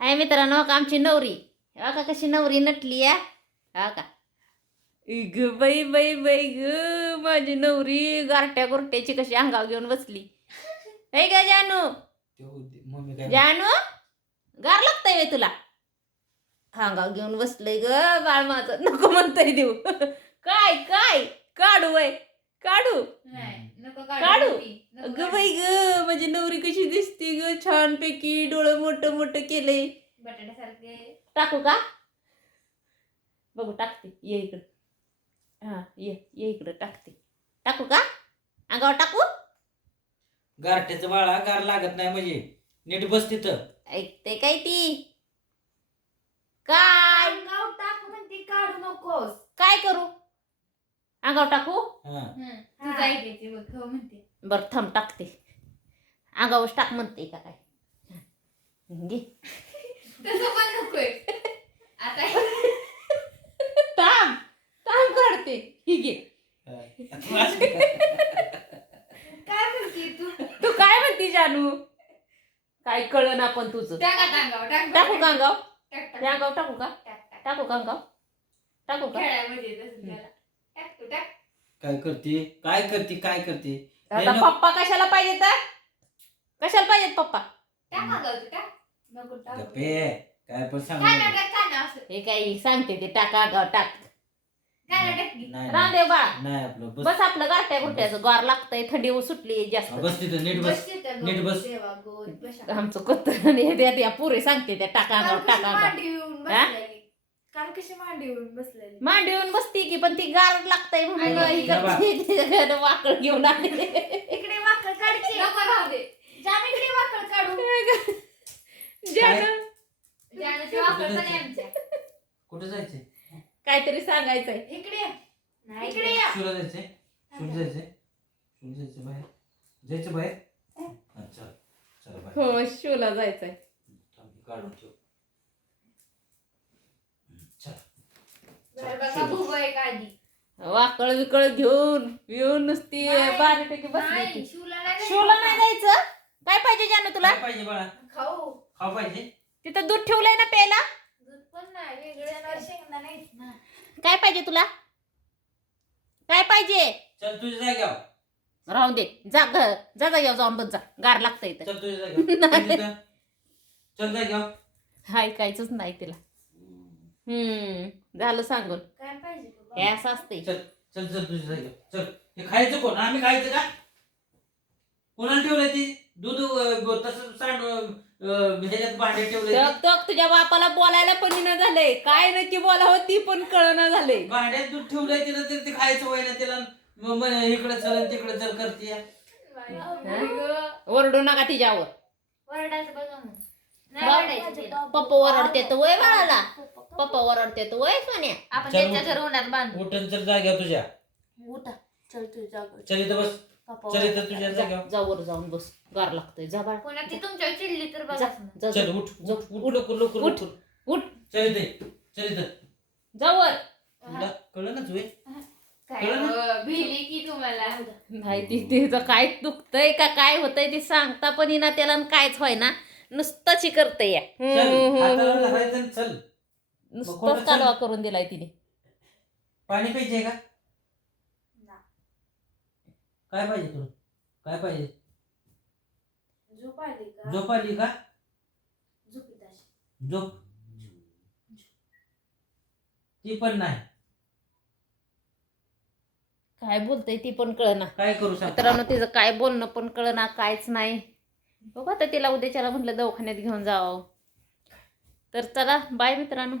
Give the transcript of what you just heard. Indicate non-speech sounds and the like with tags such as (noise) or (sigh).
हाय मित्रांनो का आमची नवरी. हा का कशी नवरी नटली या हा का ग बाई बाई बाई ग माझी नवरी गारट्या गोरट्याची कशी अंगावर घेऊन बसली. हे का जानू. जानू गार लागतंय वे तुला. अंगावर घेऊन बसलंय ग बाळ माझं. नको म्हणतंय देऊ. (laughs) काय काय? काढू वय काढू. अगं बाई ग माझी नवरी कशी दिसते ग छान पैकी डोळं मोठं मोठं केलंय बटाट्यासारखे टाकू का? बघू टाकते. ये इकडं. हा ये ये इकडं टाकते. टाकू का? अंगावर टाकू? गारठ्याचं बाळा गार लागत नाही म्हणजे. नीट बस तिथं. ऐकते काय ती? काय? अंगावर टाक म्हणते काढू नकोस. काय करू? अंगावर टाकू? हा. बघ हो म्हणते. बरं थांब टाकते. अंगावर टाक म्हणते का काय? घे. तसं पण नकोय. आता थांब. थांब काढते. ही घे. काय म्हणते तू? तू काय म्हणती जानू? काय कळलं आपण तुझं. टाक अंगावर टाक टाकू का अंगाव टाक टाक. टाकू का? टाक टाक. टाकू का अंगाव टाकू का? खेळायला मजा येत असेल त्याला टाक तू टाक. काय करते? काय करते? काय करते? आता हे पप्पा कशाला पाहिजे तर कशाला पाहिजेत पप्पा? टाक तू टाक. गप्पे काय पण सांग काय टाक काय ना असं हे काही सांगते ते टाका अंगावर टाक रामदेव बा नाही आपलं बस बस आपलं गारट्या गुरट्याचं गार लागतंय थंडी सुटली जास्त बस तिथं नीट बस नीट बस. आमचं कुत्र हे पुरे सांगते त्या टाका कशी टाका मांडी येऊन हा? बसलेली काल कशी मांडी येऊन बसलेली मांडी येऊन बसती की पण ती गार लागतंय म्हणून इकडे वाकड घेऊन आले इकडे वाकड काढची नको राहू दे जाम इकडे वाकड काढू जाण्याची आमच्या. कुठं जायचंय? काहीतरी सांगायचंय. इकडे ये. इकडे या. शिवला जायचंय? शिवला जायचंय? शिवला जायचं बाहेर? जायचं बाहेर? चल चला बाहेर हो शिवला जायचंय. थांब, हे काढून ठेव. चल. घर बघा भुगं आहे का आधी. वाकळ विकळ घेऊन येऊन नुसती नाही. बारीपैकी बसली नाही. शिवला नाही शिवला नाही जायचं? काय पाहिजे जानू तुला? काय पाहिजे बाळा? खाऊ. खाऊ पाहिजे तिथं दूध ठेवलंय ना प्यायला? दूध पण नाही वेगळे शेंगदा नाहीत ना. काय पाहिजे तुला? काय पाहिजे? चल तुझ्या जाग्यावर राहून दे. जा ग जा जाग्यावर जाऊन बस जा. गार लागतंय इथं. चल तुझ्या जाग्यावर (laughs) चल तिथं. चल जाग्यावर हाय कायच नाही तिला. हम्म. झालं सांगून. काय पाहिजे तुला? हे असं असते चल चल चल तुझ्या जाग्यावर चल. हे खायचं कोण? आम्ही खायचं का? कोणाला ठेवलंय ती? दूध अं, तसं ह्याच्यात भांडे ठेवलंय तक तक तुझ्या बापाला बोलायला पण न झालंय. काय नक्की बोलावं ती पण कळना झालंय. भांड्यात दूध ठेवलंय तिला तर ते खायचं वय ना तिला. म- म- इकडे चल तिकडे चल करते. ओरडू नका तिच्यावर. वरडायचं बघा मग. नाही बघ, वरडायचं तिला. पप्पा ओरडते तर वय बाळाला. पप्पा ओरडते तर वय सोन्या. आपण त्यांच्या. घर उन्हात बांधू उठन चल जाग्यावर तुझ्या. उठा. चल तू जाग. चल इथं बस. पप्पा चल इथं वरडतात. तुझ्या जा जाग्यावर जा वर जाऊन बस. गार लागतंय. जा बाळ. पुन्हा ती तुमच्या चिडली तर जा बघा जा चल. उठ उठ उठ लवकर लवकर उठ. लवकर. उठ. चल इथे चल इथं. जा वर. तुला कळलं ना तुझे? काय ना? अं, भिली की तुम्हाला? नाही ती तिचं काय दुखतंय का काय होतंय ते सांगता पण येईना त्याला आणि कायच व्हाय ना नुसतंच ही करते या चल हाताला धरायचं आणि चल. कोणतं नुसतंच चल? कालवा करून दिलाय तिने. पाणी पाहिजे का? काय पाहिजे तुला? काय पाहिजे? झोप आली का? झोप आली का? झोपीत अशी. झोप. ती पण नाही. काय बोलतय ती पण कळना. काय करू सांग मित्रांनो तिचं काय बोलणं पण कळना कायच नाही. बघू आता तिला उद्याच्याला म्हटलं दवाखान्यात घेऊन जावं. तर चला बाय मित्रांनो.